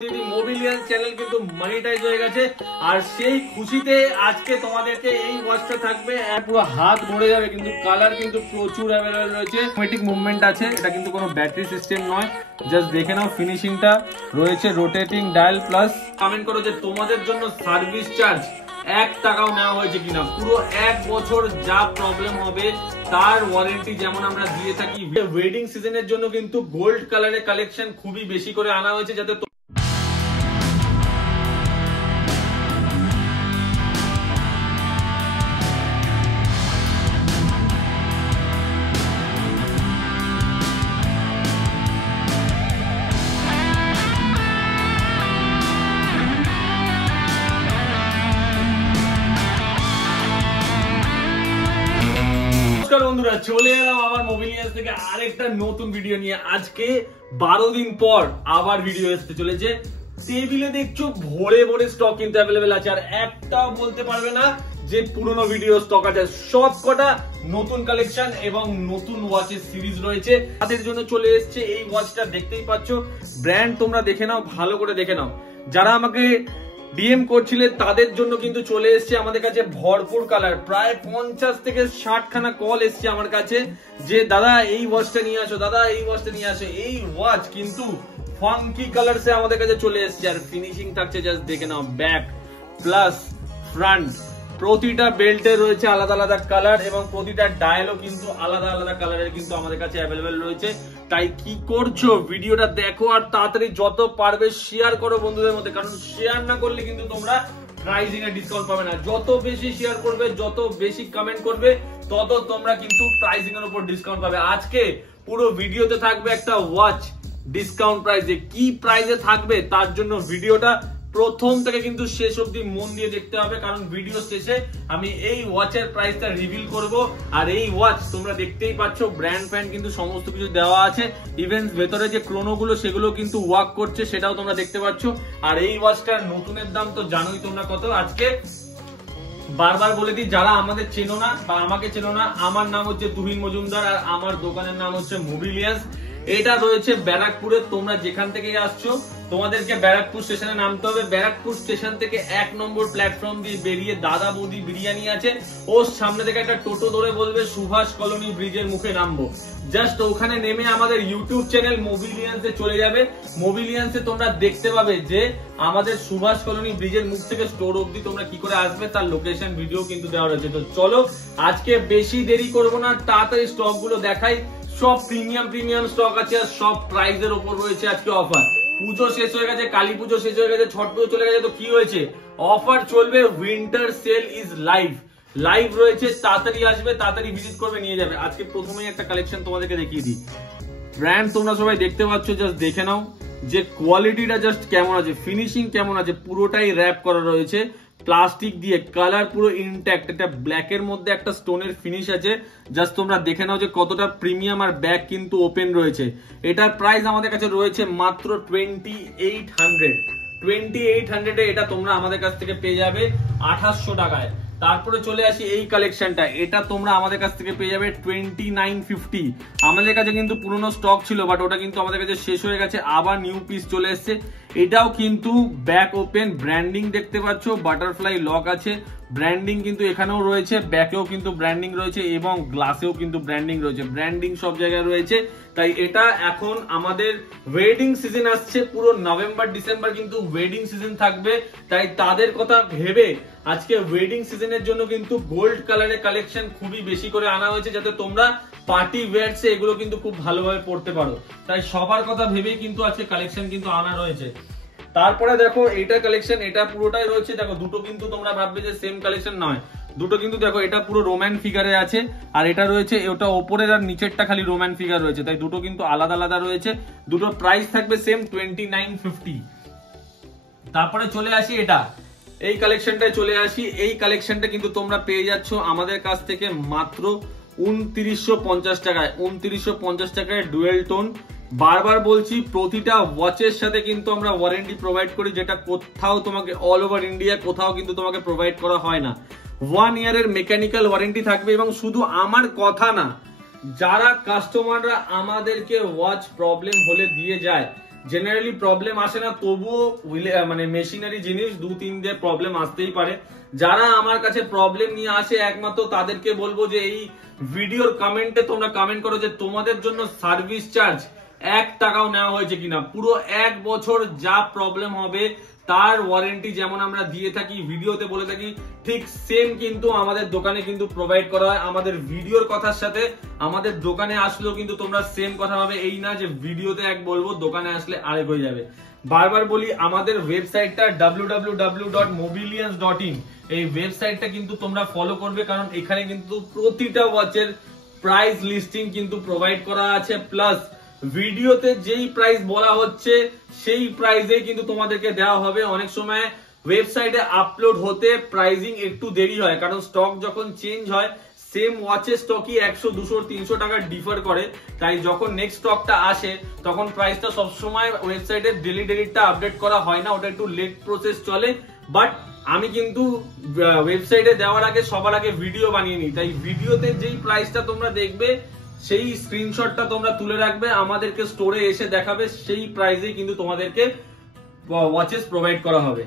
মোবিলিয়ান channel কিন্তু monetize হয়ে গেছে আর সেই খুশিতে আজকে তোমাদেরকে এই ওয়াচটা থাকবে পুরো হাত ভরে যাবে কিন্তু কালার কিন্তু প্রচুর অ্যাভেলেবল রয়েছে অটোমেটিক মুভমেন্ট আছে এটা কিন্তু কোনো ব্যাটারি সিস্টেম নয় জাস্ট দেখে নাও ফিনিশিংটা রয়েছে রোটেটিং ডায়াল প্লাস কমেন্ট করো যে তোমাদের জন্য সার্ভিস চার্জ 1 টাকাও নেওয়া হয়েছে কিনা পুরো 1 বছর যা প্রবলেম হবে তার ওয়ারেন্টি যেমন আমরা দিয়ে থাকি ওয়েডিং সিজনের জন্য কিন্তু গোল্ড কালারের কালেকশন খুবই বেশি করে আনা হয়েছে যাতে বন্ধুরা চলে এলাম আবার মোবিলিয়াস থেকে আরেকটা নতুন ভিডিও নিয়ে আজকে 12 দিন পর আবার ভিডিও আসতে চলেছে টেবিলে দেখছো ভরে ভরে স্টক কিন্তু অ্যাভেলেবেল আছে আর একটাও বলতে পারবে না যে পুরনো ভিডিও স্টক আছে সব কটা নতুন কালেকশন এবং নতুন ওয়াচের সিরিজ রয়েছে তাদের জন্য চলে এসেছে এই ওয়াচটা দেখতেই পাচ্ছ ব্র্যান্ড তোমরা দেখে নাও ভালো করে দেখে নাও যারা আমাকে ডিএম করছিলে তাদের জন্য কিন্তু চলে এসেছে আমাদের কাছে ভরপুর কালার প্রায় 50 থেকে 60 খানা কল এসেছে আমার কাছে যে দাদা এই ওয়াচটা নিয়ে আসো দাদা এই ওয়াচটা নিয়ে আসো এই ওয়াচ কিন্তু ফাঙ্কি কালার সে আমাদের কাছে চলে এসেছে আর ফিনিশিং থাকছে জাস্ট দেখে নাও ব্যাক প্লাস ফ্রন্ট প্রতিটা বেল্টে রয়েছে আলাদা আলাদা কালার এবং প্রতিটা ডায়ালও কিন্তু আলাদা আলাদা কালারের কিন্তু আমাদের কাছে অ্যাভেলেবেল রয়েছে তাই কি করছো ভিডিওটা দেখো আর তাড়াতাড়ি যত পারবে শেয়ার করো বন্ধুদের মধ্যে কারণ শেয়ার না করলে কিন্তু তোমরা প্রাইসিং এ ডিসকাউন্ট পাবে না যত বেশি শেয়ার করবে যত বেশি কমেন্ট করবে তত তোমরা কিন্তু প্রাইসিং এর উপর ডিসকাউন্ট পাবে আজকে পুরো ভিডিওতে থাকবে একটা ওয়াচ ডিসকাউন্ট প্রাইসে কি প্রাইসে থাকবে তার জন্য ভিডিওটা প্রথম থেকে কিন্তু শেষ অবধি মন দিয়ে দেখতে হবে কারণ ভিডিও শেষে আমি এই ওয়াচের প্রাইসটা রিভিল করব আর এই ওয়াচ তোমরা দেখতেই পাচ্ছ ব্র্যান্ড ফ্যান্ড কিন্তু সমস্ত কিছু দেওয়া আছে ইভেন ভেতরে যে ক্রোনোগুলো সেগুলো কিন্তু ওয়ার্ক করছে সেটাও তোমরা দেখতে পাচ্ছ আর এই ওয়াচটার নতুনের দাম তো জানোই তোমরা কত আজকে বারবার বলে দিই যারা আমাদের চেনো না বা আমাকে চেনো না আমার নাম হচ্ছে তুহিন মজুমদার আর আমার দোকানের নাম হচ্ছে মোবিলিয়াস এটা রয়েছে ব্যারাকপুরে তোমরা যেখান থেকে আসছো তোমাদেরকে ব্যারাকপুর স্টেশনে নামতে হবে ব্যারাকপুর স্টেশন থেকে 1 নম্বর প্ল্যাটফর্ম দিয়ে বেরিয়ে দাদা বৌদি বিরিয়ানি আছে ওর সামনে থেকে একটা টোটো ধরে বলবে সুভাষ কলোনি ব্রিজের মুখে নামবো জাস্ট ওখানে নেমে আমাদের ইউটিউব চ্যানেল মোবিলিয়ান্সে চলে যাবে মোবিলিয়ান্সে তোমরা দেখতে পাবে যে আমাদের সুভাষ কলোনি ব্রিজের মুখ থেকে স্টোর অবধি তোমরা কি করে আসবে তার লোকেশন ভিডিও কিন্তু দেওয়া রয়েছে তো চলো আজকে বেশি দেরি করবো না তাড়াতাড়ি স্টক গুলো দেখাই সব প্রিমিয়াম স্টক আছে আর সব প্রাইসের উপর রয়েছে আজকে অফার পুজো শেষ হয়ে গেছে কালী পুজো শেষ হয়ে গেছে ছট পুজো চলে গেছে তো কি হয়েছে অফার চলবে উইন্টার সেল ইজ লাইভ রয়েছে তাড়াতাড়ি আসবে তাড়াতাড়ি ভিজিট করবে নিয়ে যাবে আজকে প্রথমেই একটা কালেকশন তোমাদেরকে দেখিয়ে দিই ব্র্যান্ড তোমরা সবাই দেখতে পাচ্ছ জাস্ট দেখে নাও যে কোয়ালিটিটা জাস্ট কেমন আছে ফিনিশিং কেমন আছে পুরোটাই র‍্যাপ করা রয়েছে প্লাস্টিক দিয়ে কালার পুরো ইনট্যাক্ট এটা ব্ল্যাক এর মধ্যে একটা স্টোনের ফিনিশ আছে জাস্ট তোমরা দেখে নাও যে কতটা প্রিমিয়াম আর ব্যাক কিন্তু ওপেন রয়েছে এটার প্রাইস আমাদের কাছে রয়েছে মাত্র 2800 এ এটা তোমরা আমাদের কাছ থেকে পেয়ে যাবে 2800 টাকায় তারপরে চলে আসি এই কালেকশনটা এটা তোমরা আমাদের কাছ থেকে পেয়ে যাবে 2950 আমাদের কাছে কিন্তু পুরনো স্টক ছিল বাট ওটা কিন্তু আমাদের কাছে শেষ হয়ে গেছে আবার নিউ পিস চলে এসেছে এটাও কিন্তু ব্যাক ওপেন ব্র্যান্ডিং দেখতে পাচ্ছ বাটারফ্লাই লক আছে ব্র্যান্ডিং কিন্তু এখানেও রয়েছে ব্যাকেও কিন্তু ব্র্যান্ডিং রয়েছে এবং গ্লাসেও কিন্তু ব্র্যান্ডিং রয়েছে ব্র্যান্ডিং সব জায়গায় রয়েছে তাই এটা এখন আমাদের ওয়েডিং সিজন আসছে পুরো নভেম্বর ডিসেম্বর কিন্তু ওয়েডিং সিজন থাকবে তাই তাদের কথা ভেবে আজকে ওয়েডিং সিজনের জন্য কিন্তু গোল্ড কালারের কালেকশন খুবই বেশি করে আনা হয়েছে যাতে তোমরা পার্টি ওয়্যারসে এগুলো কিন্তু খুব ভালোভাবে পড়তে পারো তাই সবার কথা ভেবেই কিন্তু আজকে কালেকশন কিন্তু আনা রয়েছে তারপরে দেখো এটা কালেকশন এটা পুরোটাই রয়েছে দেখো দুটো কিন্তু তোমরা ভাববে যে সেম কালেকশন নয় দুটো কিন্তু দেখো এটা পুরো রোম্যান ফিগারে আছে আর এটা রয়েছে ওটা ওপরের আর নিচেরটা খালি রোম্যান ফিগার রয়েছে তাই দুটো কিন্তু আলাদা আলাদা রয়েছে দুটো প্রাইস থাকবে সেম 2950 তারপরে চলে আসি এটা এই কালেকশনটায় চলে আসি এই কালেকশনটা কিন্তু তোমরা পেয়ে যাচ্ছ আমাদের কাছ থেকে মাত্র 2950 টাকায় 2950 টাকায় ডুয়েল টোন বারবার বলছি প্রতিটা ওয়াচের সাথে কিন্তু আমরা ওয়ারেন্টি প্রোভাইড করি যেটা কোথাও তোমাকে অল ওভার ইন্ডিয়া কোথাও কিন্তু তোমাকে প্রোভাইড করা হয় না 1 ইয়ারের মেকানিক্যাল ওয়ারেন্টি থাকবে এবং শুধু আমার কথা না যারা কাস্টমাররা আমাদেরকে ওয়াচ প্রবলেম হলে দিয়ে যায় জেনারেলি প্রবলেম আসে না, তবুও মানে মেশিনারি জিনিস 2-3 দিয়ে প্রবলেম আসতেই পারে। যারা আমার কাছে প্রবলেম নিয়ে আসে একমাত্র তাদেরকে বলবো যে এই ভিডিওর কমেন্টে তোমরা কমেন্ট করো যে তোমাদের জন্য সার্ভিস চার্জ 1 টাকাও নেওয়া হয়েছে কিনা। পুরো 1 বছর যা প্রবলেম হবে তার ওয়ারেন্টি যেমন আমরা দিয়ে থাকি, ভিডিওতে বলে থাকি, ঠিক সেম কিন্তু আমাদের দোকানে কিন্তু প্রোভাইড করা হয়। আমাদের ভিডিওর কথার সাথে আমাদের দোকানে আসলেও কিন্তু তোমরা সেম কথা পাবে, এই না যে ভিডিওতে এক বলবো দোকানে আসলে আরেক হয়ে যাবে। বারবার বলি, আমাদের ওয়েবসাইটটা www.mobilians.in, এই ওয়েবসাইটটা কিন্তু তোমরা ফলো করবে, কারণ এখানে কিন্তু প্রতিটা ওয়াচের প্রাইস লিস্টিং কিন্তু প্রোভাইড করা আছে, প্লাস ভিডিওতে যেই প্রাইস বলা হচ্ছে সেই প্রাইসেই কিন্তু তোমাদেরকে দেওয়া হবে। অনেক সময় ওয়েবসাইটে আপলোড হতে প্রাইসিং একটু দেরি হয়, কারণ স্টক যখন চেঞ্জ হয় সেম ওয়াচের স্টকই 100, 200, 300 টাকা ডিফার করে, তাই যখন নেক্সট স্টকটা আসে তখন প্রাইসটা সবসময় ওয়েবসাইটে ডেলিটা আপডেট করা হয় না, ওটা একটু লেট প্রসেস চলে। বাট আমি কিন্তু ওয়েবসাইটে দেওয়ার আগে সবার আগে ভিডিও বানিয়ে নিই, তাই ভিডিওতে যেই প্রাইসটা তোমরা দেখবে সেই স্ক্রিনশটটা তোমরা তুলে রাখবে, আমাদেরকে স্টোরে এসে দেখাবে, সেই প্রাইসে কিন্তু তোমাদেরকে ওয়াচেস প্রোভাইড করা হবে।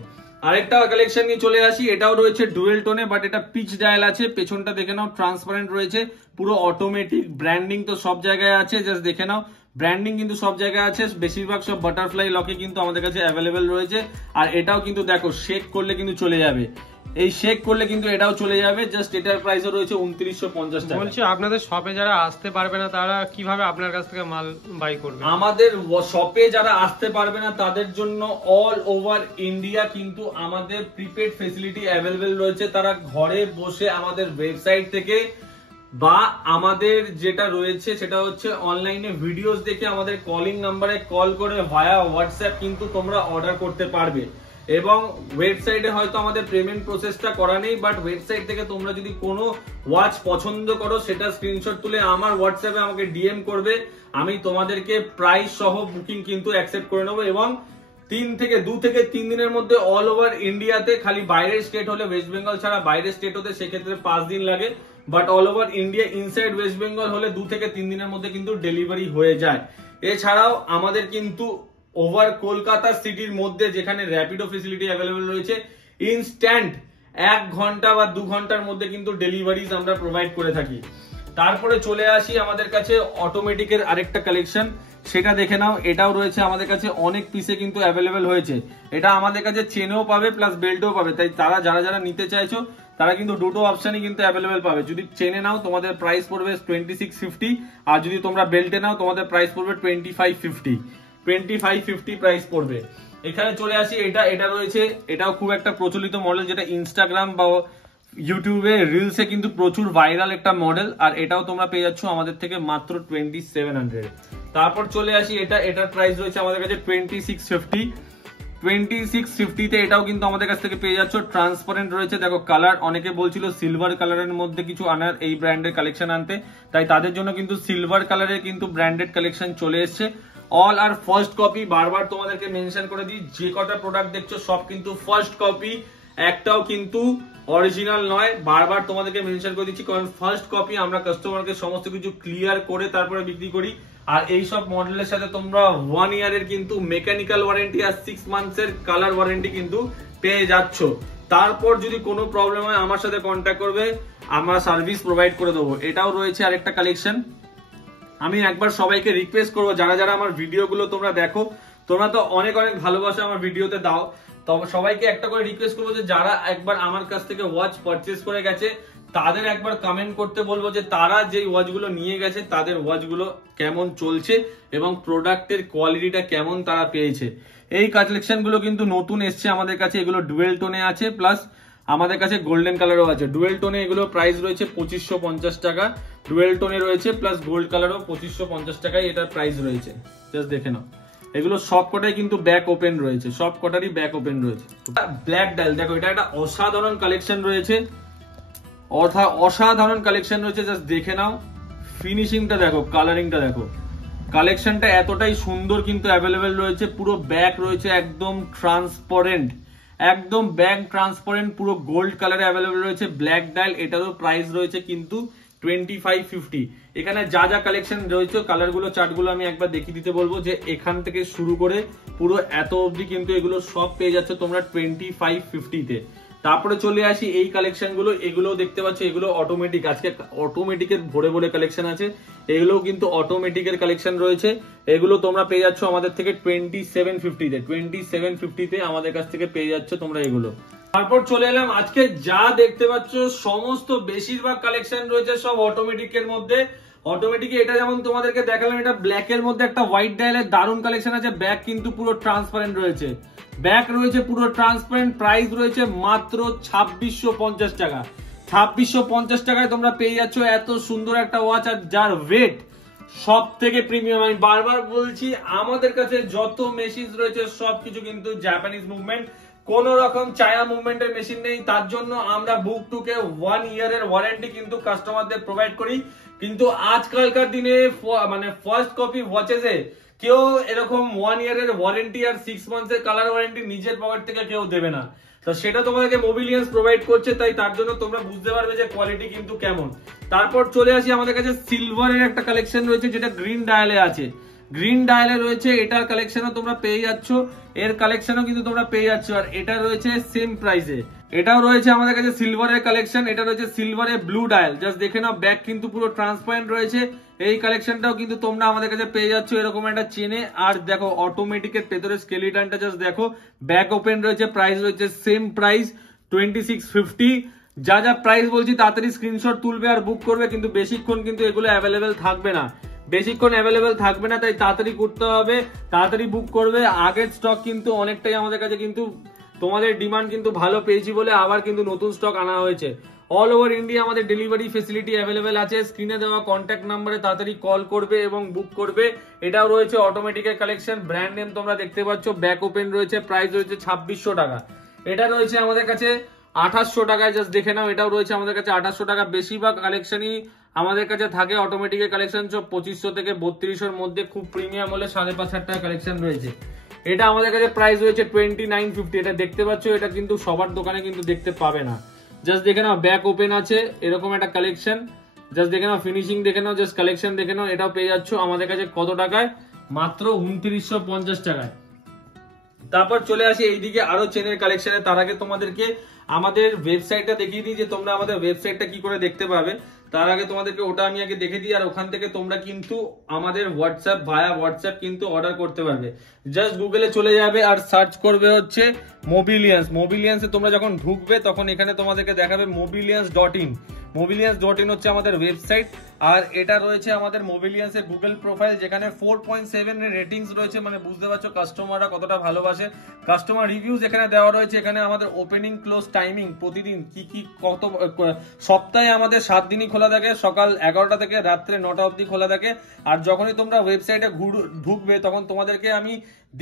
আরেকটা কালেকশন নিয়ে চলে আসি, এটাও রয়েছে ডুয়েল টোনে, বাট এটা পিচ ডায়াল আছে, পেছনটা দেখে নাও ট্রান্সপারেন্ট রয়েছে, পুরো অটোমেটিক, ব্র্যান্ডিং তো সব জায়গায় আছে, জাস্ট দেখে নাও ব্র্যান্ডিং কিন্তু সব জায়গায় আছে, বেশিরভাগ সব বাটারফ্লাই লকে কিন্তু আমাদের কাছে অ্যাভেলেবেল রয়েছে। আর এটাও কিন্তু দেখো শেক করলে কিন্তু চলে যাবে, এই শেক করলে কিন্তু এটাও চলে যাবে, জাস্ট এটার প্রাইস রয়েছে 2950 টাকা। বলছি আপনাদের শপে যারা আসতে পারবে না তারা কিভাবে আপনার কাছ থেকে মাল বাই করবে? আমাদের শপে যারা আসতে পারবে না তাদের জন্য অল ওভার ইন্ডিয়া কিন্তু আমাদের প্রিপেড ফেসিলিটি অ্যাভেলেবেল রয়েছে। তারা ঘরে বসে আমাদের ওয়েবসাইট থেকে বা আমাদের যেটা রয়েছে সেটা হচ্ছে অনলাইনে ভিডিওস দেখে আমাদের কলিং নাম্বারে কল করে ভায়া হোয়াটসঅ্যাপ কিন্তু তোমরা অর্ডার করতে পারবে। এবং ওয়েবসাইটে হয়তো আমাদের পেমেন্ট প্রসেসটা করা নেই, বাট ওয়েবসাইট থেকে তোমরা যদি কোনো ওয়াচ পছন্দ করো সেটা স্ক্রিনশট তুলে আমার হোয়াটসঅ্যাপে আমাকে ডিএম করবে, আমি তোমাদেরকে প্রাইস সহ বুকিং কিন্তু অ্যাকসেপ্ট করে নেবো। এবং 2 থেকে 3 দিনের মধ্যে অল ওভার ইন্ডিয়াতে, খালি বাইরের স্টেট হলে ওয়েস্ট বেঙ্গল ছাড়া বাইরের স্টেট হতে সেক্ষেত্রে 5 দিন লাগে, but all over India inside West Bengal হলে 2 থেকে 3 দিনের মধ্যে কিন্তু ডেলিভারি হয়ে যায়। এছাড়াও আমাদের কিন্তু ওভার কলকাতা সিটির মধ্যে যেখানে র্যাপিডো ফেসিলিটি অ্যাভেলেবেল রয়েছে, ইনস্ট্যান্ট 1 ঘন্টা বা 2 ঘন্টার মধ্যে কিন্তু ডেলিভারিজ আমরা প্রোভাইড করে থাকি। তারপরে চলে আসি আমাদের কাছে অটোমেটিকের আরেকটা কালেকশন, সেটা দেখে নাও, এটাও রয়েছে আমাদের কাছে, অনেক পিসে কিন্তু অ্যাভেলেবেল হয়েছে। এটা আমাদের কাছে চেনও পাবে প্লাস বেল্টও পাবে, তাই তারা যারা নিতে চাইছো তারা কিন্তু দুটো অপশনই কিন্তু অ্যাভেলেবেল পাবে। যদি চেনে নাও তোমাদের প্রাইস পড়বে 2650, আর যদি তোমরা বেল্টে নাও তোমাদের প্রাইস পড়বে 2550 প্রাইস পড়বে। এখানে চলে আসি, এটা রয়েছে, এটাও খুব একটা প্রচলিত মডেল, যেটা ইনস্টাগ্রাম বা ইউটিউবে রিলসে কিন্তু প্রচুর ভাইরাল একটা মডেল, আর এটাও তোমরা পেয়ে যাচ্ছ আমাদের থেকে মাত্র 2700। তারপর চলে আসি, এটার প্রাইস রয়েছে আমাদের কাছে 2650 তে, এটাও কিন্তু আমাদের কাছ থেকে পেয়ে যাচ্ছ। ট্রান্সপারেন্ট রয়েছে, দেখো কালার, অনেকে বলছিল সিলভার কালারের মধ্যে কিছু আনার, এই ব্র্যান্ডের কালেকশন আনতে, তাই তাদের জন্য কিন্তু সিলভার কালারের কিন্তু ব্র্যান্ডেড কালেকশন চলে এসছে। অল আর ফার্স্ট কপি, বারবার তোমাদেরকে মেনশন করে দিই, যে কটা প্রোডাক্ট দেখছো সব কিন্তু ফার্স্ট কপি, একটাও কিন্তু অরিজিনাল নয়, বারবার তোমাদেরকে মেনশন করে দিচ্ছি, কারণ ফার্স্ট কপি আমরা কাস্টমারকে সমস্ত কিছু ক্লিয়ার করে তারপরে বিক্রি করি। আর এই সব মডেলের সাথে তোমরা 1 ইয়ারের কিন্তু মেকানিক্যাল ওয়ারেন্টি আর 6 মান্থসের কালার ওয়ারেন্টি কিন্তু পেয়ে যাচ্ছ। তারপর যদি কোনো প্রবলেম হয় আমার সাথে কন্ট্যাক্ট করবে, আমরা সার্ভিস প্রোভাইড করে দেবো। এটাও রয়েছে আরেকটা কালেকশন। আমি একবার সবাইকে রিকোয়েস্ট করবো, যারা আমার ভিডিওগুলো তোমরা দেখো, তোমরা তো অনেক ভালোবাসা আমার ভিডিওতে দাও, তবে সবাইকে একটা করে রিকোয়েস্ট করবো যে যারা একবার আমার কাছ থেকে ওয়াচ পারচেজ করে গেছে তাদের একবার কমেন্ট করতে বলবো যে তারা যেই ওয়াচগুলো নিয়ে গেছে তাদের ওয়াচগুলো কেমন চলছে এবং প্রোডাক্টের কোয়ালিটিটা কেমন তারা পেয়েছে। এই কালেকশনগুলো কিন্তু নতুন এসছে আমাদের কাছে, এগুলো ডুয়েল টোনে আছে, প্লাস আমাদের কাছে গোল্ডেন কালারও আছে। ডুয়েল টোনে এগুলো প্রাইস রয়েছে 2550 টাকা, ডুয়েল টোনে রয়েছে প্লাস গোল্ড কালারও 2550 টাকায় এটার প্রাইস রয়েছে, জাস্ট দেখে নাও। এগুলো সব কটাই কিন্তু ব্যাক ওপেন রয়েছে, সব কটারই ব্যাক ওপেন রয়েছে। ব্ল্যাক ডায়াল, দেখো এটা একটা অসাধারণ কালেকশন রয়েছে, অসাধারণ কালেকশন রয়েছে, জাস্ট দেখে নাও। ফিনিশিংটা দেখো, কালারিংটা দেখো, কালেকশনটা এতটাই সুন্দর কিন্তু অ্যাভেলেবেল রয়েছে। পুরো ব্যাক রয়েছে একদম ট্রান্সপারেন্ট, একদম ব্যাক ট্রান্সপারেন্ট, পুরো গোল্ড কালারে অ্যাভেলেবেল রয়েছে। ব্ল্যাক ডায়াল, এটারও প্রাইস রয়েছে কিন্তু 2550। এখানে যা যা কালেকশন রয়েছে কালারগুলো চার্টগুলো আমি একবার দেখিয়ে দিতে বলবো, যে এখান থেকে শুরু করে পুরো এত অবধি কিন্তু এগুলো সব পেয়ে যাচ্ছে তোমরা 2550-তে। তারপরে চলে আসি এই কালেকশন গুলো, এগুলো দেখতে পাচ্ছ এগুলো অটোমেটিক, আজকে অটোমেটিকের ভরে ভরে কালেকশন আছে, এগুলো কিন্তু অটোমেটিকের কালেকশন রয়েছে। এগুলো তোমরা পেয়ে যাচ্ছ আমাদের থেকে 2750-তে, 2750-তে আমাদের কাছ থেকে পেয়ে যাচ্ছ তোমরা এগুলো। তারপর চলে এলাম আজকে যা দেখতে পাচ্ছ সমস্ত বেশিরভাগ কালেকশন রয়েছে সব অটোমেটিকের মধ্যে। অটোমেটিক এটা যেমন তোমাদেরকে দেখালাম, এটা ব্ল্যাক এর মধ্যে একটা হোয়াইট ডায়ালের দারুণ কালেকশন আছে। ব্যাক কিন্তু পুরো ট্রান্সপারেন্ট রয়েছে, ব্যাক রয়েছে পুরো ট্রান্সপারেন্ট। প্রাইস রয়েছে মাত্র 2650 টাকা। 2650 টাকায় তোমরা পেয়ে যাচ্ছ এত সুন্দর একটা ওয়াচ, আর যার ওয়েট সব থেকে প্রিমিয়াম। আমি বারবার বলছি আমাদের কাছে যত মেশিন রয়েছে সবকিছু কিন্তু জাপানিজ মুভমেন্ট, কোন রকম চায়না মুভমেন্টের মেশিন নেই। তার জন্য আমরা বুক টুকে 1 ইয়ারের ওয়ারেন্টি কিন্তু কাস্টমারদের প্রোভাইড করি। কিন্তু আজকালকার দিনে মানে ফার্স্ট কপি ওয়াচেসে কেউ এরকম 1 ইয়ারের ওয়ারেন্টি আর 6 মান্থসের কালার ওয়ারেন্টি নিজের পকেট থেকে কেউ দেবে না। তো সেটা তোমাদেরকে মোবিলিয়ান্স প্রোভাইড করছে, তাই তার জন্য তোমরা বুঝতে পারবে যে কোয়ালিটি কিন্তু কেমন। তারপর চলে আসি আমাদের কাছে সিলভারের একটা কালেকশন রয়েছে যেটা গ্রিন ডায়ালে আছে, গ্রিন ডায়ালে রয়েছে। এটার কালেকশনও তোমরা পেয়ে যাচ্ছ, এর কালেকশনও কিন্তু তোমরা পেয়ে যাচ্ছ, আর এটা রয়েছে সেম প্রাইসে। এটাও রয়েছে আমাদের কাছে সিলভারের কালেকশন, এটা রয়েছে সিলভারের ব্লু ডায়াল। জাস্ট দেখে নাও ব্যাক কিন্তু পুরো ট্রান্সপারেন্ট রয়েছে। এই কালেকশনটাও কিন্তু তোমরা আমাদের কাছে পেয়ে যাচ্ছ এরকম একটা চেনে। আর দেখো অটোমেটিকের ভেতরে স্কেলিটনটা জাস্ট দেখো, ব্যাক ওপেন রয়েছে। প্রাইস রয়েছে সেম প্রাইস 2650। যা যা প্রাইস বলছি তাড়াতাড়ি স্ক্রিনশট তুলবে আর বুক করবে, কিন্তু বেশিক্ষণ কিন্তু এগুলো অ্যাভেলেবেল থাকবে না, বেশিক্ষণ অ্যাভেলেবেল থাকবে না, তাই তাড়াতাড়ি করতে হবে, তাড়াতাড়ি বুক করবে। আগের স্টক কিন্তু অনেকটাই আমাদের কাছে কিন্তু তোমাদের ডিমান্ড কিন্তু ভালো পেয়েছি বলে আবার কিন্তু নতুন স্টক আনা হয়েছে। অল ওভার ইন্ডিয়া আমাদের ডেলিভারি ফেসিলিটি অ্যাভেলেবেল আছে। স্ক্রিনে দেওয়া কন্ট্যাক্ট নাম্বারে তাড়াতাড়ি কল করবে এবং বুক করবে। এটাও রয়েছে অটোমেটিকের কালেকশন, ব্র্যান্ড নেম তোমরা দেখতে পাচ্ছ, ব্যাক ওপেন রয়েছে। প্রাইস রয়েছে 2600 টাকা। এটা রয়েছে আমাদের কাছে 2800 টাকায়, জাস্ট দেখে নাও। এটাও রয়েছে আমাদের কাছে 2800 টাকা। বেশিরভাগ কালেকশনই আমাদের কাছে থাকে অটোমেটিকের কালেকশন সব 2500 থেকে 3200-এর মধ্যে, খুব প্রিমিয়াম হলে 5500 টাকা কালেকশন রয়েছে। এটা আমাদের কাছে প্রাইস রয়েছে 2950। এটা দেখতে পাচ্ছ, এটা কিন্তু সবার দোকানে কিন্তু দেখতে পাবে না। জাস্ট দেখে নাও ব্যাক ওপেন আছে, এরকম একটা কালেকশন। জাস্ট দেখে নাও, ফিনিশিং দেখে নাও, জাস্ট কালেকশন দেখে নাও। এটাও পেয়ে যাচ্ছ আমাদের কাছে কত টাকায়? মাত্র 2950 টাকায়। তারপর চলে আসি এইদিকে আরো চেনের কালেকশনে। তার আগে তোমাদেরকে আমাদের ওয়েবসাইটটা দেখিয়ে দিই যে তোমরা আমাদের ওয়েবসাইটটা কি করে দেখতে পাবে। তার আগে তোমাদেরকে ওটা আমি আগে দেখে দিই, আর ওখান থেকে তোমরা কিন্তু আমাদের হোয়াটসঅ্যাপ ভায়া হোয়াটসঅ্যাপ কিন্তু অর্ডার করতে পারবে। জাস্ট গুগলে চলে যাবে আর সার্চ করবে হচ্ছে মোবিলিয়ান্স। মোবিলিয়ান্সে তোমরা যখন ঢুকবে তখন এখানে তোমাদেরকে দেখাবে mobilians.in। mobilians.in হচ্ছে আমাদের ওয়েবসাইট, আর এটা রয়েছে আমাদের মোবিলিয়ান্সের গুগল প্রোফাইল, যেখানে 4.7 এর রেটিংস রয়েছে। মানে বুঝতে পারছো কাস্টমাররা কতটা ভালোবাসে। কাস্টমার রিভিউজ এখানে দেওয়া রয়েছে। এখানে আমাদের ওপেনিং ক্লোজ টাইমিং প্রতিদিন কি কি কত, সপ্তাহে আমাদের 7 দিনই খোলা থাকে, সকাল 11টা থেকে রাত্রে 9টা অবধি খোলা থাকে। আর যখনই তোমরা ওয়েবসাইটে ঢুকবে তখন তোমাদেরকে আমি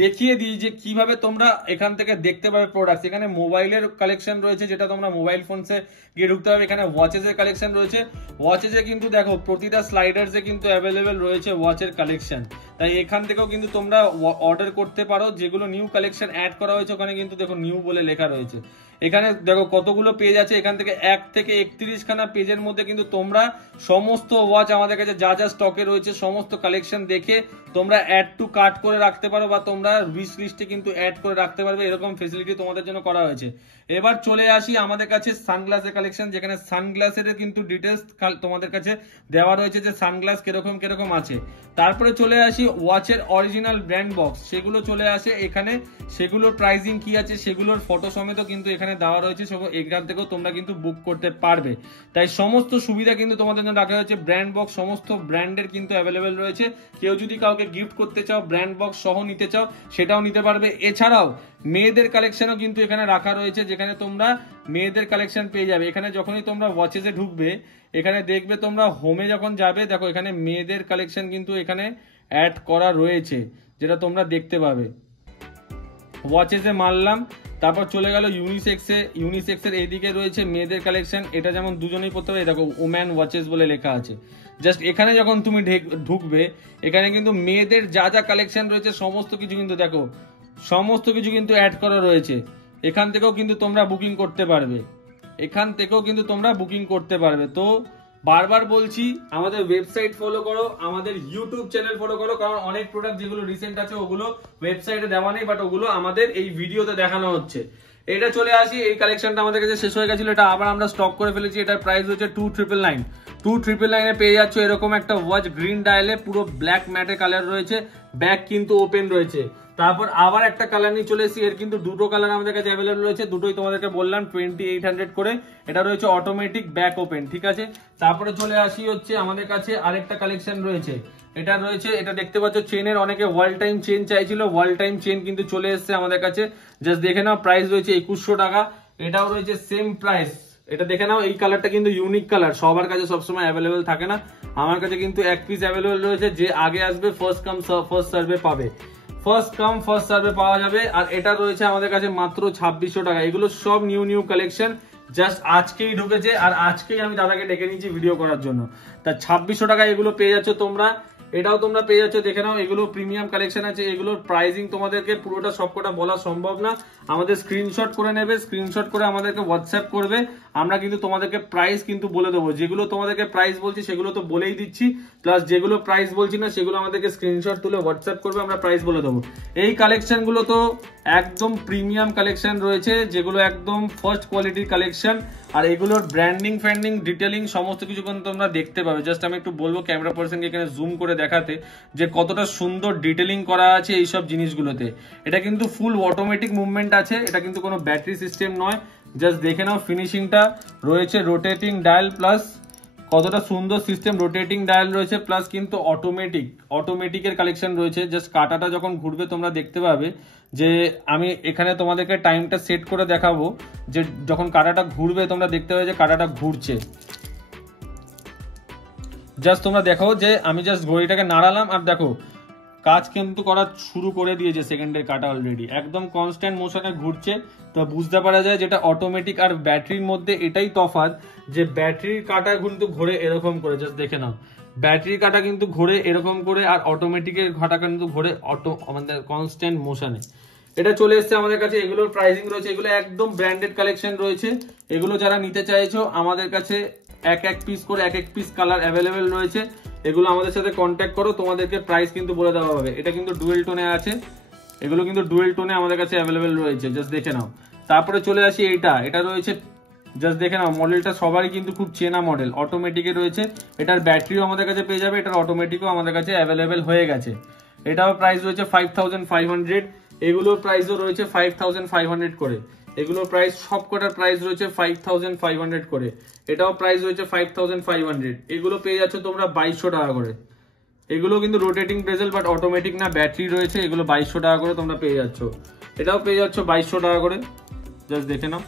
দেখিয়ে দিই যে কিভাবে তোমরা এখান থেকে দেখতে পাবে প্রোডাক্ট। এখানে মোবাইলের কালেকশন রয়েছে, যেটা তোমরা মোবাইল ফোনসে গিয়ে ঢুকতে হবে। এখানে ওয়াচেসের কালেকশন রয়েছে, ওয়াচেসে কিন্তু দেখো প্রতিটা স্লাইডার্সে কিন্তু অ্যাভেলেবেল রয়েছে ওয়াচের কালেকশন। তাই এখান থেকেও কিন্তু তোমরা অর্ডার করতে পারো। যেগুলো নিউ কালেকশন অ্যাড করা হয়েছে ওখানে কিন্তু দেখো নিউ বলে লেখা রয়েছে। এখানে দেখো কতগুলো পেজ আছে, এখান থেকে 1 থেকে 31 খানা পেজের মধ্যে কিন্তু তোমরা সমস্ত ওয়াচ আমাদের কাছে যা যা স্টকে রয়েছে সমস্ত কালেকশন দেখে তোমরা অ্যাড টু কার্ট করে রাখতে পারো, বা তোমরা উইশ লিস্টে কিন্তু অ্যাড করে রাখতে পারবে। এরকম ফেসিলিটি তোমাদের জন্য করা হয়েছে। এবার চলে আসি আমাদের কাছে সানগ্লাসের কালেকশন, যেখানে সানগ্লাসের কিন্তু ডিটেলস তোমাদের কাছে দেওয়া রয়েছে যে সানগ্লাস কিরকম কিরকম আছে। তারপরে চলে আসি ওয়াচের অরিজিনাল ব্র্যান্ড বক্স, সেগুলো চলে আসে এখানে। সেগুলোর প্রাইসিং কি আছে সেগুলোর ফটো সমেত কিন্তু এখানে দেওয়া রয়েছে। এখান থেকেও তোমরা কিন্তু বুক করতে পারবে। তাই সমস্ত সুবিধা কিন্তু তোমাদের জন্য রাখা হয়েছে। ব্র্যান্ড বক্স সমস্ত ব্র্যান্ডের কিন্তু অ্যাভেলেবেল রয়েছে। কেউ যদি কাউকে গিফট করতে চাও, ব্র্যান্ড বক্স সহ নিতে চাও, সেটাও নিতে পারবে। এছাড়াও মেয়েদের কালেকশনও কিন্তু এখানে রাখা রয়েছে, যেখানে তোমরা মেয়েদের কালেকশন পেয়ে যাবে। এখানে যখনই তোমরা ওয়াচেসে ঢুকবে, এখানে দেখবে তোমরা হোমে যখন যাবে, দেখো এখানে মেয়েদের কালেকশন কিন্তু এখানে অ্যাড করা রয়েছে, যেটা তোমরা দেখতে পাবে। ওয়াচেসে মারলাম, তারপর চলে গেল ইউনিসেক্সে। ইউনিসেক্সের এইদিকে রয়েছে মেয়েদের কালেকশন। এটা যেমন দুজনেই পড়তে পারে, দেখো ওম্যান ওয়াচেস বলে লেখা আছে। জাস্ট এখানে যখন তুমি ঢুকবে, এখানে কিন্তু মেয়েদের যা যা কালেকশন রয়েছে সমস্ত কিছু কিন্তু দেখো, সমস্ত কিছু কিন্তু অ্যাড করা রয়েছে। এখান থেকেও কিন্তু তোমরা বুকিং করতে পারবে, এখান থেকেও কিন্তু তোমরা বুকিং করতে পারবে। তো বারবার বলছি আমাদের ওয়েবসাইট ফলো করো, আমাদের ইউটিউব চ্যানেল ফলো করো, কারণ অনেক প্রোডাক্ট যেগুলো রিসেন্ট আছে ওগুলো ওয়েবসাইটে দেওয়া নেই, বাট ওগুলো আমাদের এই ভিডিওতে দেখানো হচ্ছে। এটা চলে আসি, এই কালেকশনটা আমাদের কাছে শেষ হয়ে গেছিল, এটা আবার আমরা স্টক করে ফেলেছি। এটার প্রাইস হচ্ছে 2999। 2999 পেয়ে যাচ্ছ এরকম একটা ওয়াচ গ্রিন ডায়ালে, পুরো ব্ল্যাক ম্যাটে কালার রয়েছে, ব্যাক কিন্তু ওপেন রয়েছে। তারপর আবার একটা কালার নিয়ে চলে এসেছি, এর কিন্তু দুটো কালার আমাদের কাছে অ্যাভেলেবল রয়েছে, দুটোই তোমাদেরকে বললাম 2800 করে। এটা রয়েছে অটোমেটিক ব্যাক ওপেন, ঠিক আছে। তারপরে চলে আসি হচ্ছে আমাদের কাছে আরেকটা কালেকশন রয়েছে, এটা রয়েছে, এটা দেখতে পাচ্ছ চেনের, অনেকে ওয়াল টাইম চেন চাইছিল, ওয়াল টাইম চেন কিন্তু চলে এসেছে আমাদের কাছে। জাস্ট দেখে নাও, প্রাইস রয়েছে 2100 টাকা। এটাও রয়েছে সেম প্রাইস, এটা দেখে নাও। এই কালারটা কিন্তু ইউনিক কালার, সবার কাছে সবসময় অ্যাভেলেবেল থাকে না, আমার কাছে কিন্তু এক পিস অ্যাভেলেবেল রয়েছে। যে আগে আসবে ফার্স্ট কাম ফার্স্ট সার্ভে পাবে, ফার্স্ট কাম ফার্স্ট সার্ভে পাওয়া যাবে। আর এটা রয়েছে আমাদের কাছে মাত্র 2600 টাকা। এগুলো সব নিউ কালেকশন, জাস্ট আজকেই ঢুকেছে, আর আজকেই আমি দাদাকে ডেকে নিয়েছি ভিডিও করার জন্য। তা 2600 টাকা এগুলো পেয়ে যাচ্ছ তোমরা, এটাও তোমরা পেয়ে যাচ্ছ, দেখে নাও। এগুলো প্রিমিয়াম কালেকশন আছে, এগুলোর প্রাইসিং তোমাদেরকে পুরোটা সবকটা বলা সম্ভব না, আমাদের স্ক্রিনশট করে নেবে, স্ক্রিনশট করে আমাদেরকে হোয়াটসঅ্যাপ করবে, আমরা কিন্তু তোমাদেরকে প্রাইস কিন্তু বলে দেবো। যেগুলো তোমাদেরকে প্রাইস বলছি সেগুলো তো বলেই দিচ্ছি, প্লাস যেগুলো প্রাইস বলছি না সেগুলো আমাদেরকে স্ক্রিনশট তুলে হোয়াটসঅ্যাপ করবে, আমরা প্রাইস বলে দেবো। এই কালেকশন গুলো তো একদম প্রিমিয়াম কালেকশন রয়েছে, যেগুলো একদম ফার্স্ট কোয়ালিটির কালেকশন, আর এগুলোর ব্র্যান্ডিং ফ্যান্ডিং ডিটেলিং সমস্ত কিছু কিন্তু তোমরা দেখতে পাবে। জাস্ট আমি একটু বলবো ক্যামেরা পার্সনকে এখানে জুম করে দেখাতে যে কতটা সুন্দর ডিটেলিং করা আছে এইসব জিনিসগুলোতে। এটা কিন্তু ফুল অটোমেটিক মুভমেন্ট আছে, এটা কিন্তু কোনো ব্যাটারি সিস্টেম নয়। জাস্ট দেখে নাও ফিনিশিংটা রয়েছে, রোটেটিং ডায়াল, প্লাস কতটা সুন্দর সিস্টেম, রোটেটিং ডায়াল রয়েছে, প্লাস কিন্তু অটোমেটিকের কালেকশন রয়েছে। জাস্ট কাটাটা যখন ঘুরবে তোমরা দেখতে পাবে যে আমি এখানে তোমাদেরকে টাইমটা সেট করে দেখাবো, যে যখন কাটাটা ঘুরবে তোমরা দেখতে পাবে যে কাটাটা ঘুরছে। জাস্ট তোমরা দেখো যে আমি জাস্ট ঘড়িটাকে নাড়ালাম, আর দেখো কাজ কিন্তু করা শুরু করে দিয়েছে, সেকেন্ডের কাটা অলরেডি একদম কনস্ট্যান্ট মোশনে ঘুরছে। তো বুঝতে পারা যায় যেটা অটোমেটিক আর ব্যাটারির মধ্যে এটাই তফাৎ, যে ব্যাটারির কাটা কিন্তু ঘোরে এরকম করে, জাস্ট দেখে নাও, ব্যাটারির কাটা কিন্তু ঘোরে এরকম করে, আর অটোমেটিকের কাটা কিন্তু ঘোরে আমাদের কনস্ট্যান্ট মোশনে। এটা চলে এসছে আমাদের কাছে, এগুলোর প্রাইসিং রয়েছে, এগুলো একদম ব্র্যান্ডেড কালেকশন রয়েছে। এগুলো যারা নিতে চাইছো আমাদের কাছে এক পিস করে এক পিস কালার অ্যাভেলেবেল রয়েছে, এগুলো আমাদের সাথে কন্ট্যাক্ট করো, তোমাদেরকে প্রাইস কিন্তু বলে দেওয়া হবে। এটা কিন্তু ডুয়েল টোনে আছে, এগুলো কিন্তু ডুয়েল টোনে আমাদের কাছে অ্যাভেলেবেল রয়েছে, জাস্ট দেখে নাও। তারপরে চলে আসি এটা রয়েছে, জাস্ট দেখে নাও, মডেলটা সবারই কিন্তু খুব চেনা মডেল, অটোমেটিকে রয়েছে। এটার ব্যাটারিও আমাদের কাছে পেয়ে যাবে, এটার অটোমেটিকও আমাদের কাছে অ্যাভেলেবেল হয়ে গেছে। এটাও প্রাইস রয়েছে 5500, এগুলোর প্রাইসও রয়েছে 5500 করে। এগুলোর প্রাইস সবকটার প্রাইস রয়েছে 5500 করে, এটাও প্রাইস রয়েছে 5500। এগুলো পেয়ে যাচ্ছ তোমরা 2200 টাকা করে। এগুলো কিন্তু রোটেটিং বেজেল বাট অটোমেটিক না, ব্যাটারি রয়েছে, এগুলো 2200 টাকা করে তোমরা পেয়ে যাচ্ছ। এটাও পেয়ে যাচ্ছ 2200 টাকা করে, জাস্ট দেখে নাও।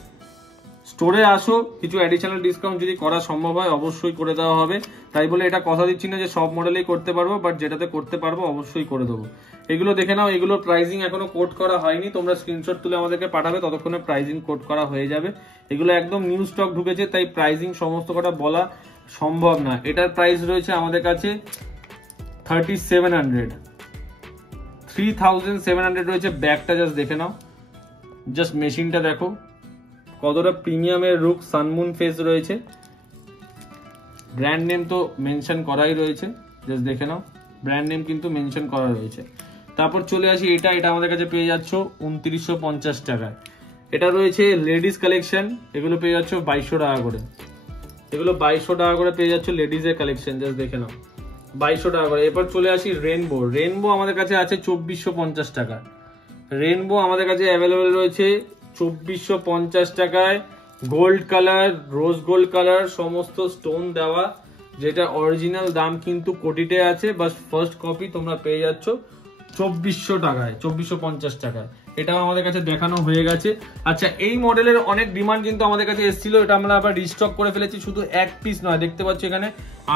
স্টোরে আসো, কিছু অ্যাডিশনাল ডিসকাউন্ট যদি করা সম্ভব হয় অবশ্যই করে দেওয়া হবে, তাই বলে এটা কথা দিচ্ছি না যে সব মডেলেই করতে পারবো, বাট যেটাতে করতে পারবো অবশ্যই করে দেবো। এগুলো দেখে নাও, এগুলোর প্রাইসিং এখনো কোড করা হয়নি, তোমরা স্ক্রিনশট তুলে আমাদেরকে পাঠাবে, ততক্ষণে প্রাইসিং কোড করা হয়ে যাবে। এগুলো একদম নিউ স্টক ঢুকেছে, তাই প্রাইসিং সমস্ত কটা বলা সম্ভব না। এটার প্রাইস রয়েছে আমাদের কাছে 3700 রয়েছে। ব্যাগটা জাস্ট দেখে নাও, জাস্ট মেশিনটা দেখো কতটা প্রিমিয়ামের রুক, সানমুন ফেস রয়েছে, ব্র্যান্ড নেম তো মেনশন করাই রয়েছে, জাস্ট দেখে নাও, ব্র্যান্ড নেম কিন্তু মেনশন করা রয়েছে। তারপর চলে আসি এটা আমাদের কাছে পেয়ে যাচ্ছ 2950 টাকায়। এটা রয়েছে লেডিস কালেকশন, এগুলো পেয়ে যাচ্ছ 2200 টাকা করে। এগুলো 2200 টাকা করে পেয়ে যাচ্ছ লেডিজের কালেকশন, জাস্ট দেখে নাও 2200 টাকা করে। এরপর চলে আসি রেনবো আমাদের কাছে আছে 2450 টাকা। রেনবো আমাদের কাছে অ্যাভেলেবেল রয়েছে 2450 টাকায়, gold colour, rose gold colour, সমস্ত স্টোন দেওয়া, যেটা অরিজিনাল দাম কিন্তু কোটিতে আছে, বাস ফার্স্ট কপি তোমরা পেয়ে যাচ্ছ 2400 টাকায়, 2450 টাকায়। এটাও আমাদের কাছে দেখানো হয়ে গেছে। আচ্ছা, এই মডেলের অনেক ডিমান্ড কিন্তু আমাদের কাছে এসেছিল, এটা আমরা আবার রিস্টক করে ফেলেছি, শুধু এক পিস নয়, দেখতে পাচ্ছ এখানে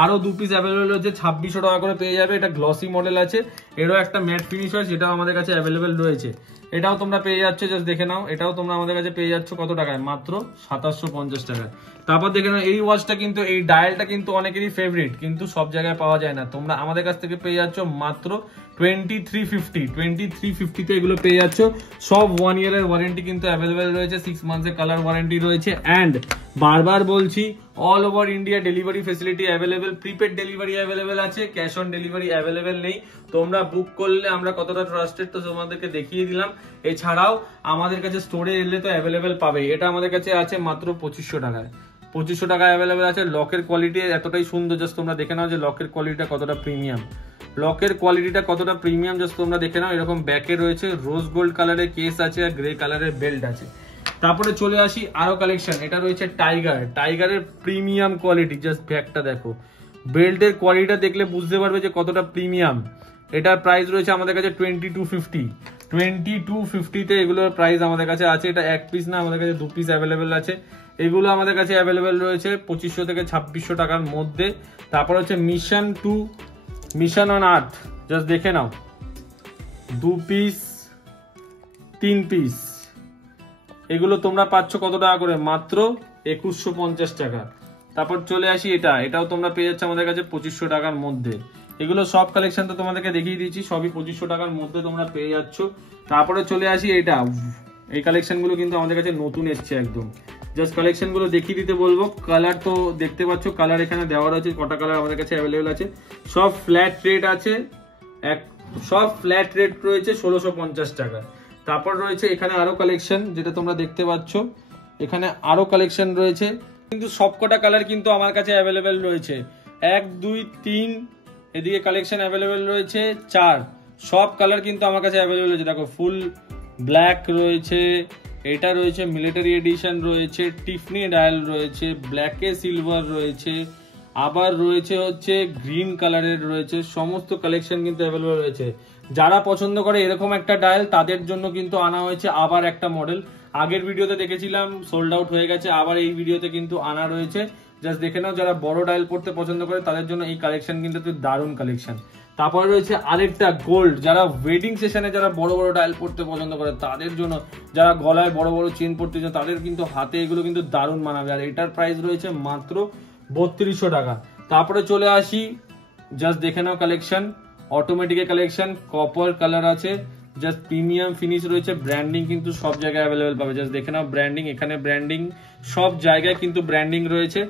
আরো 2 পিস অ্যাভেলেবেল রয়েছে, 2600 টাকা করে পেয়ে যাবে। এটা গ্লসি মডেল আছে, এরও একটা ম্যাট ফিনিশ হয়, সেটাও আমাদের কাছে অ্যাভেলেবেল রয়েছে। এটাও তোমরা পেয়ে যাচ্ছ, জাস্ট দেখে নাও। এটাও তোমরা আমাদের কাছে পেয়ে যাচ্ছ কত টাকায়? মাত্র 2750 টাকায়। তারপর দেখে নাও এই ওয়াচটা কিন্তু, এই ডায়ালটা কিন্তু অনেকেরই ফেভারিট, কিন্তু সব জায়গায় পাওয়া যায় না। তোমরা আমাদের কাছ থেকে পেয়ে যাচ্ছ মাত্র 2350 তে এগুলো পেয়ে যাচ্ছ। সব 1 ইয়ারের ওয়ারেন্টি কিন্তু অ্যাভেলেবেল রয়েছে, 6 মান্থসের কালার ওয়ারেন্টি রয়েছে। অ্যান্ড বারবার বলছি, all over India delivery facility available, prepaid delivery available আছে, ক্যাশ অন ডেলিভারি অ্যাভেলেবেল নেই। তোমরা বুক করলে আমরা কতটা ট্রাস্টেড তো তোমাদেরকে দেখিয়ে দিলাম। এছাড়াও আমাদের কাছে স্টোরে এলে তো অ্যাভেলেবেল পাবে। এটা আমাদের কাছে আছে মাত্র 2500 টাকায়। 2500 টাকা অ্যাভেলেবেল আছে। লকের কোয়ালিটি এতটাই সুন্দর, জাস্ট তোমরা দেখে নাও যে লকের কোয়ালিটিটা কতটা প্রিমিয়াম। লকের কোয়ালিটিটা কতটা প্রিমিয়াম জাস্ট তোমরা দেখে নাও। এরকম ব্যাকে রয়েছে, রোজ গোল্ড কালারের কেস আছে আর গ্রে কালারের বেল্ট আছে। তারপরে চলে আসি আরো কালেকশন। এটা রয়েছে টাইগারের প্রিমিয়াম কোয়ালিটি, জাস্ট ব্যাগটা দেখো, বেল্টের কোয়ালিটিটা দেখলে বুঝতে পারবে যে কতটা প্রিমিয়াম। এটার প্রাইস রয়েছে আমাদের কাছে 2250 তে এগুলোর প্রাইস আমাদের কাছে আছে। এটা এক পিস না, আমাদের কাছে 2 পিস অ্যাভেলেবেল আছে। এগুলো আমাদের কাছে অ্যাভেলেবেল রয়েছে 2500 থেকে 2600 টাকার মধ্যে। তারপর হচ্ছে মিশন অন আর্থ, জাস্ট দেখে নাও, 2 পিস 3 পিস, এগুলো তোমরা পাচ্ছ কত টাকা করে? মাত্র 2150 টাকা। তারপর চলে আসি এটাও তোমরা পেয়ে যাচ্ছ আমাদের কাছে 2500 টাকার মধ্যে। এগুলো সব কালেকশন তো তোমাদেরকে দেখিয়ে দিয়েছি, সবই 2500 টাকার মধ্যে তোমরা পেয়ে যাচ্ছ। তারপরে চলে আসি এই কালেকশন গুলো কিন্তু আমাদের কাছে নতুন এসছে একদম। জাস্ট কালেকশন গুলো দেখিয়ে দিতে বলবো। কালার তো দেখতে পাচ্ছ, কালার এখানে দেওয়া রয়েছে, কটা কালার আমাদের কাছে অ্যাভেলেবেল আছে। সব ফ্ল্যাট রেট আছে, সব ফ্ল্যাট রেট রয়েছে 1650 টাকা। তারপর রয়েছে এখানে আরো কালেকশন, যেটা তোমরা দেখতে পাচ্ছ, এখানে আরো কালেকশন রয়েছে, কিন্তু সবকটা কালার কিন্তু আমার কাছে অ্যাভেলেবেল রয়েছে। 1 2 3 এদিকে কালেকশন অ্যাভেলেবেল রয়েছে 4, সব কালার কিন্তু আমার কাছে অ্যাভেলেবেল রয়েছে। দেখো, ফুল ব্ল্যাক রয়েছে, এটা রয়েছে মিলিটারি এডিশন রয়েছে, টিফনি ডায়াল রয়েছে, ব্ল্যাকে সিলভার রয়েছে, আবার রয়েছে হচ্ছে গ্রিন কালারের রয়েছে। সমস্ত কালেকশন কিন্তু অ্যাভেলেবেল রয়েছে। যারা পছন্দ করে এরকম একটা ডায়াল, তাদের জন্য কিন্তু আনা হয়েছে আবার একটা মডেল। আগের ভিডিওতে দেখেছিলাম সোল্ড আউট হয়ে গেছে, আবার এই ভিডিওতে কিন্তু আনা রয়েছে। জাস্ট দেখে নাও, যারা বড় ডায়াল পড়তে পছন্দ করে তাদের জন্য এই কালেকশন কিন্তু দারুণ কালেকশন। তারপরে রয়েছে আরেকটা গোল্ড, যারা ওয়েডিং সেশনে যারা বড় বড় ডায়াল পড়তে পছন্দ করে তাদের জন্য, যারা গলায় বড় বড় চেন পড়তে চান তাদের কিন্তু হাতে এগুলো কিন্তু দারুণ মানাবে। আর এটার প্রাইস রয়েছে মাত্র 3200 টাকা। তারপরে চলে আসি, জাস্ট দেখে নাও কালেকশন, অটোমেটিকের কালেকশন, কপার কালার আছে, জাস্ট প্রিমিয়াম ফিনিশ রয়েছে, ব্র্যান্ডিং কিন্তু সব জায়গায় অ্যাভেলেবেল পাবে। জাস্ট দেখে নাও ব্র্যান্ডিং, এখানে ব্র্যান্ডিং, সব জায়গায় কিন্তু ব্র্যান্ডিং রয়েছে।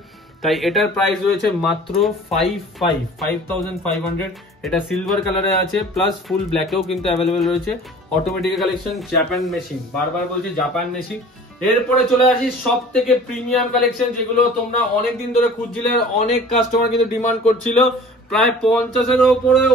তাই এটার প্রাইস রয়েছে মাত্র 5500। এটা সিলভার কালারে আছে, প্লাস ফুল ব্ল্যাকেও কিন্তু অ্যাভেলেবেল রয়েছে। অটোমেটিক কালেকশন, জাপান মেশিন, বারবার বলছি জাপান মেশিন। এরপরে চলে আসি সব থেকে প্রিমিয়াম কালেকশন, যেগুলো তোমরা অনেকদিন ধরে খুঁজছিলে, আর অনেক কাস্টমার কিন্তু ডিমান্ড করছিল। প্রায় 50-এর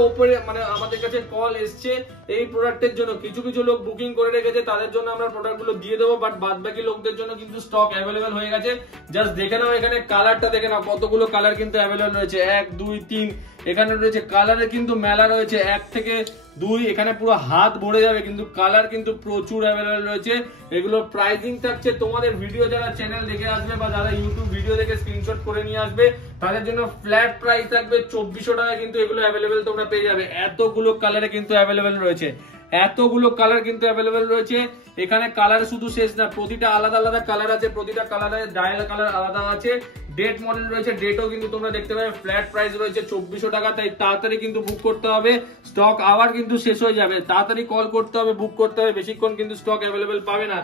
উপরে মানে আমাদের কাছে কল এসছে এই প্রোডাক্টের জন্য। কিছু কিছু লোক বুকিং করে রেখেছে, তাদের জন্য আমরা প্রোডাক্টগুলো দিয়ে দেবো, বাট বাদ বাকি লোকদের জন্য কিন্তু স্টক অ্যাভেলেবেল হয়ে গেছে। জাস্ট দেখে নাও, এখানে কালারটা দেখে নাও, কতগুলো কালার কিন্তু অ্যাভেলেবেল রয়েছে, 1 2 3, এখানে রয়েছে কালারের কিন্তু মেলা রয়েছে, 1 থেকে 2, এখানে পুরো হাত ভরে যাবে, কিন্তু কালার কিন্তু প্রচুর অ্যাভেলেবেল রয়েছে। এগুলো প্রাইসিং থাকছে তোমাদের ভিডিও, যারা চ্যানেল দেখে আসবে বা যারা ইউটিউব ভিডিও দেখে স্ক্রিনশট করে নিয়ে আসবে, তাদের জন্য ফ্ল্যাট প্রাইস থাকবে 2400 টাকা। কিন্তু এগুলো অ্যাভেলেবেল তোমরা পেয়ে যাবে। এতগুলো কালারে কিন্তু অ্যাভেলেবেল রয়েছে, এতগুলো কালার কিন্তু অ্যাভেলেবেল রয়েছে। এখানে কালার শুধু শেষ না, প্রতিটা আলাদা আলাদা কালার আছে, প্রতিটা কালারের ডায়াল কালার আলাদা আছে, ডেট মডেল রয়েছে, ডেটও কিন্তু তোমরা দেখতে পাবে। ফ্ল্যাট প্রাইস রয়েছে 2400 টাকা। তাই তাড়াতাড়ি কিন্তু বুক করতে হবে, স্টক আবার কিন্তু শেষ হয়ে যাবে। তাড়াতাড়ি কল করতে হবে, বুক করতে হবে, বেশিক্ষণ কিন্তু স্টক অ্যাভেলেবেল পাবে না।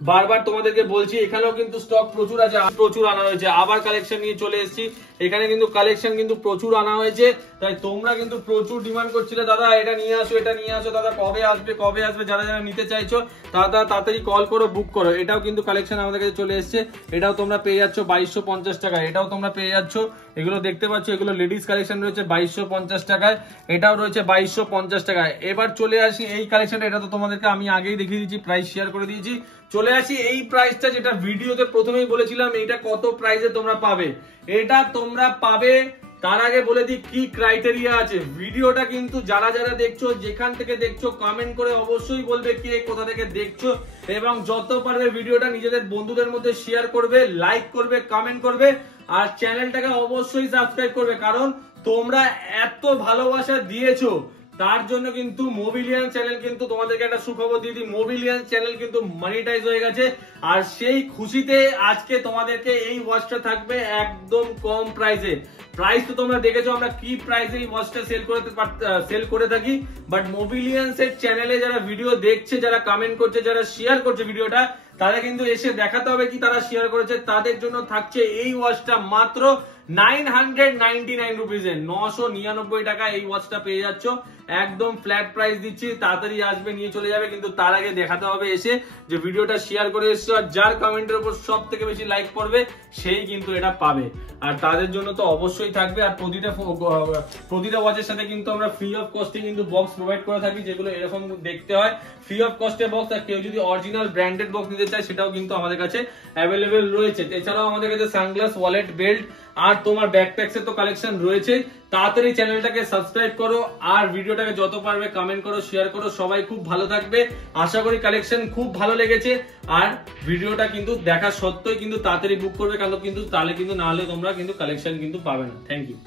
বারবার তোমাদেরকে বলছি, এখানেও কিন্তু স্টক প্রচুর আছে, প্রচুর আনা হয়েছে। আবার কালেকশন নিয়ে চলে এসেছি, এখানে কিন্তু কালেকশন কিন্তু প্রচুর আনা হয়েছে। তাই তোমরা কিন্তু প্রচুর ডিমান্ড করছিলে, দাদা এটা নিয়ে আসো, এটা নিয়ে আসো, দাদা কবে আসবে কবে আসবে। যারা যারা নিতে চাইছো তারা তাড়াতাড়ি কল করো, বুক করো। এটাও কিন্তু কালেকশন আমাদের কাছে চলে এসেছে, এটাও তোমরা পেয়ে যাচ্ছ 2250 টাকায়। এটাও তোমরা পেয়ে যাচ্ছ, এগুলো দেখতে পাচ্ছ, এগুলো লেডিস কালেকশন রয়েছে 2250 টাকায়, এটাও রয়েছে 2250 টাকায়। এবার চলে আসি এই কালেকশনটা, এটা তো তোমাদেরকে আমি আগেই দেখিয়ে দিয়েছি, প্রাইস শেয়ার করে দিয়েছি। চলে আসি এই প্রাইসটা, যেটা ভিডিওতে প্রথমেই বলেছিলাম, এটা কত প্রাইসে তোমরা পাবে। এটা তোমরা পাবে, তার আগে বলে দিই কি ক্রাইটেরিয়া আছে। ভিডিওটা কিন্তু যারা যারা দেখছো, যেখান থেকে দেখছো, কমেন্ট করে অবশ্যই বলবে কে কোথা থেকে দেখছো, এবং যত পারবে ভিডিওটা নিজেদের বন্ধুদের মধ্যে শেয়ার করবে, লাইক করবে, কমেন্ট করবে। আর চ্যানেলটাকে অবশ্যই সাবস্ক্রাইব করবে, কারণ তোমরা এত ভালোবাসা দিয়েছো তার জন্য কিন্তু মোবিলিয়ান চ্যানেল কিন্তু তোমাদেরকে একটা সুখবর দিয়ে দিই, মোবিলিয়ান চ্যানেল কিন্তু মনিটাইজ হয়ে গেছে। আর সেই খুশিতে আজকে তোমাদেরকে এই ওয়াচটা থাকবে একদম কম প্রাইসে। প্রাইস তো তোমরা দেখেছো আমরা কি প্রাইসে এই ওয়াচটা সেল করে থাকি, বাট মোবিলিয়ান্স এর চ্যানেলে যারা ভিডিও দেখছে, যারা কমেন্ট করছে, যারা শেয়ার করছে ভিডিওটা, তারা কিন্তু এসে দেখাতে হবে কি তারা শেয়ার করেছে। তাদের জন্য থাকছে এই ওয়াচটা মাত্র 999 রুপিজে, 999 টাকা এই ওয়াচটা পেয়ে যাচ্ছ। একদম ফ্ল্যাট প্রাইস দিচ্ছি, তাড়াতাড়ি আসবে নিয়ে চলে যাবে, কিন্তু তার আগে দেখাতে হবে এসে যে ভিডিওটা শেয়ার করে এসছো, আর যার কমেন্টের উপর সব থেকে বেশি লাইক করবে সেই কিন্তু এটা পাবে। আর তাদের জন্য তো অবশ্যই থাকবে। আর প্রতিটা ওয়াচের সাথে কিন্তু আমরা ফ্রি অফ কস্টে কিন্তু বক্স প্রোভাইড করে থাকি, যেগুলো এরকম দেখতে হয়, ফ্রি অফ কস্টে বক্স। আর কেউ যদি অরিজিনাল ব্র্যান্ডেড বক্স নিতে চায় সেটাও কিন্তু আমাদের কাছে অ্যাভেলেবেল রয়েছে। এছাড়াও আমাদের কাছে সানগ্লাস, ওয়ালেট, বেল্ট আর তোমার ব্যাকপ্যাকস এর তো কালেকশন রয়েছে। তাড়াতাড়ি চ্যানেলটাকে সাবস্ক্রাইব করো আর ভিডিওটাকে যত পারবে কমেন্ট করো, শেয়ার করো। সবাই খুব ভালো থাকবে, আশা করি কালেকশন খুব ভালো লেগেছে। আর ভিডিওটা কিন্তু দেখা সত্ত্বেও কিন্তু তাড়াতাড়ি বুক করবে, কারণ কিন্তু তাহলে কিন্তু না হলে তোমরা কিন্তু কালেকশন কিন্তু পাবে না। Thank you.